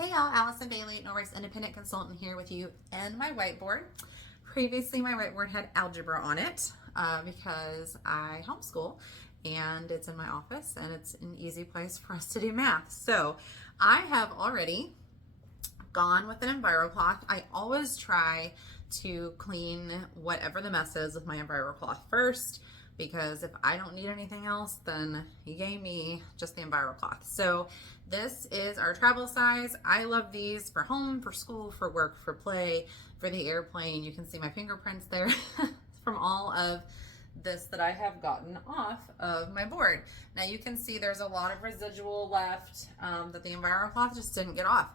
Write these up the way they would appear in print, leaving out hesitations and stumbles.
Hey y'all, Allison Bailey, Norwex independent consultant here with you and my whiteboard. Previously, my whiteboard had algebra on it because I homeschool and it's in my office and it's an easy place for us to do math. So I have already gone with an EnviroCloth. I always try to clean whatever the mess is with my EnviroCloth first, because if I don't need anything else, then you gave me just the EnviroCloth. So this is our travel size. I love these for home, for school, for work, for play, for the airplane. You can see my fingerprints there from all of this that I have gotten off of my board. Now you can see there's a lot of residual left that the EnviroCloth just didn't get off.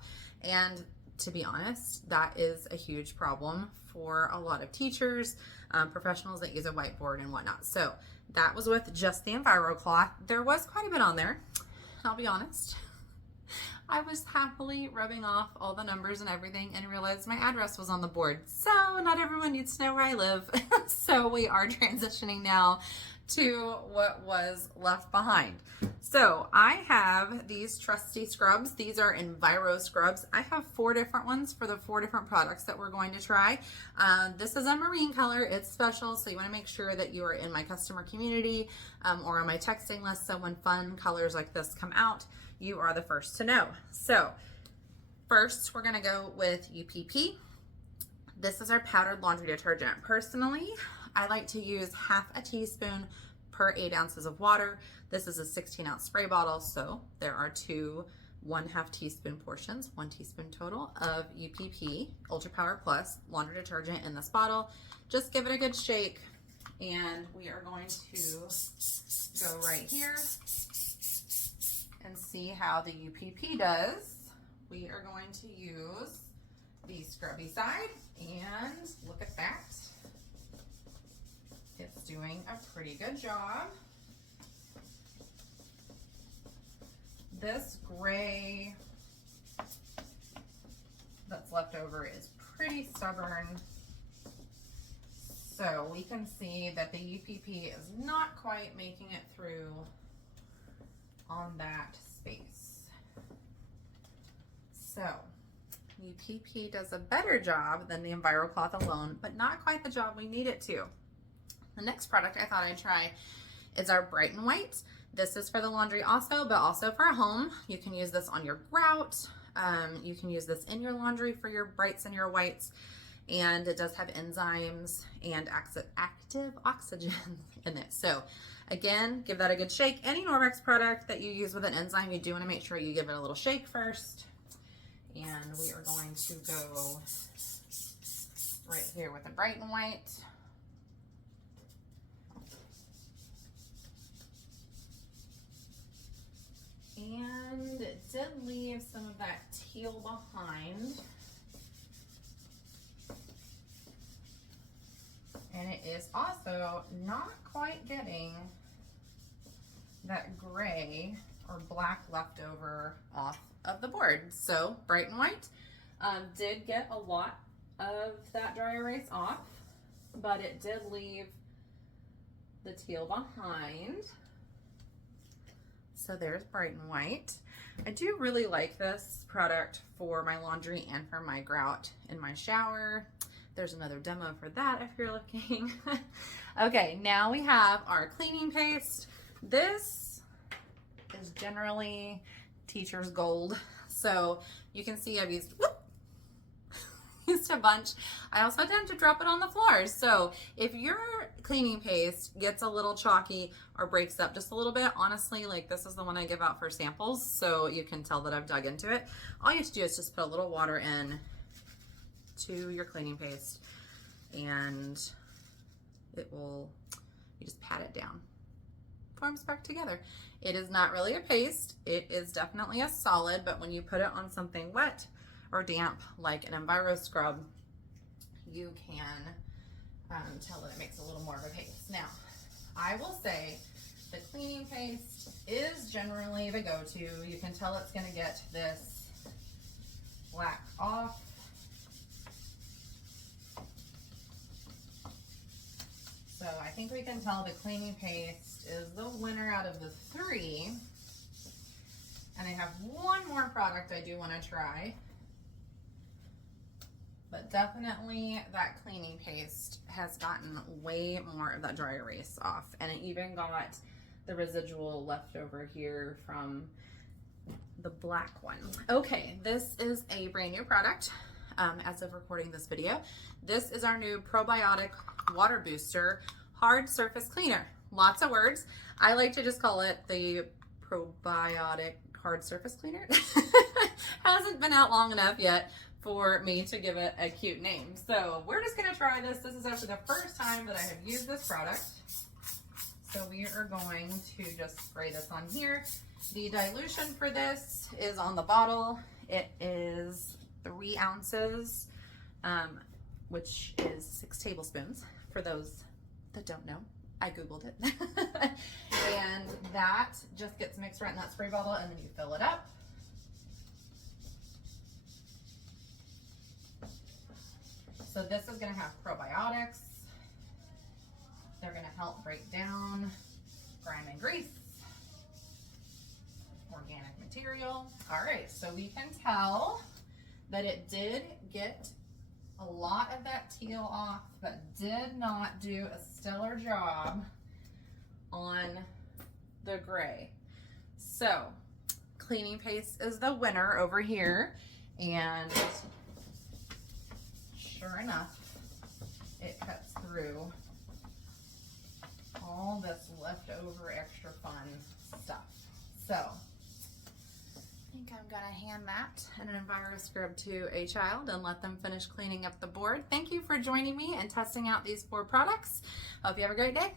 And to be honest, that is a huge problem for a lot of teachers, professionals that use a whiteboard and whatnot. So that was with just the EnviroCloth. There was quite a bit on there, I'll be honest. I was happily rubbing off all the numbers and everything and realized my address was on the board. So not everyone needs to know where I live. So we are transitioning now to what was left behind. So I have these trusty scrubs. These are Enviro scrubs. I have 4 different ones for the 4 different products that we're going to try. This is a marine color. It's special, so you want to make sure that you are in my customer community or on my texting list, so when fun colors like this come out, you are the first to know. So first, we're going to go with UPP. This is our powdered laundry detergent. Personally, I like to use half a teaspoon per 8 ounces of water. This is a 16-ounce spray bottle, so there are 2 1/2 teaspoon portions, 1 teaspoon total of UPP, Ultra Power Plus laundry detergent in this bottle. Just give it a good shake, and we are going to go right here and see how the UPP does. We are going to use the scrubby side, and look at that. It's doing a pretty good job. This gray that's left over is pretty stubborn. So we can see that the UPP is not quite making it through on that space. So UPP does a better job than the EnviroCloth alone, but not quite the job we need it to. The next product I thought I'd try is our Bright and White. This is for the laundry also, but also for home. You can use this on your grout. You can use this in your laundry for your brights and your whites. And it does have enzymes and active oxygen in it. So again, give that a good shake. Any Norwex product that you use with an enzyme, you do want to make sure you give it a little shake first. And we are going to go right here with the Bright and White. And it did leave some of that teal behind. And it is also not quite getting that gray or black leftover off of the board. So Bright and White did get a lot of that dry erase off, but it did leave the teal behind. So there's Bright and White. I do really like this product for my laundry and for my grout in my shower. There's another demo for that if you're looking. Okay, now we have our cleaning paste. This is generally teacher's gold. So you can see I've used a bunch. I also tend to drop it on the floor. So if your cleaning paste gets a little chalky or breaks up just a little bit, honestly, like this is the one I give out for samples, so you can tell that I've dug into it. All you have to do is just put a little water in to your cleaning paste, and it will, you just pat it down, forms back together. It is not really a paste, it is definitely a solid, but when you put it on something wet or damp like an Enviro scrub, you can tell that it makes a little more of a paste. Now, I will say the cleaning paste is generally the go-to. You can tell it's gonna get this black off. So I think we can tell the cleaning paste is the winner out of the 3. And I have one more product I do want to try. But definitely that cleaning paste has gotten way more of that dry erase off. And it even got the residual left over here from the black one. Okay, this is a brand new product as of recording this video. This is our new Probiotic Water Booster Hard Surface Cleaner. Lots of words. I like to just call it the Probiotic Hard Surface Cleaner. Hasn't been out long enough yet for me to give it a cute name. So we're just gonna try this. This is actually the first time that I have used this product. So we are going to just spray this on here. The dilution for this is on the bottle. It is 3 ounces, which is 6 tablespoons for those that don't know. I Googled it. And that just gets mixed right in that spray bottle, and then you fill it up. So this is gonna have probiotics. They're gonna help break down grime and grease, organic material. All right, so we can tell that it did get a lot of that teal off, but did not do a stellar job on the gray. So cleaning paste is the winner over here, and sure enough, it cuts through all this leftover extra fun stuff. So I think I'm gonna hand that and an Enviro scrub to a child and let them finish cleaning up the board. Thank you for joining me and testing out these 4 products. Hope you have a great day.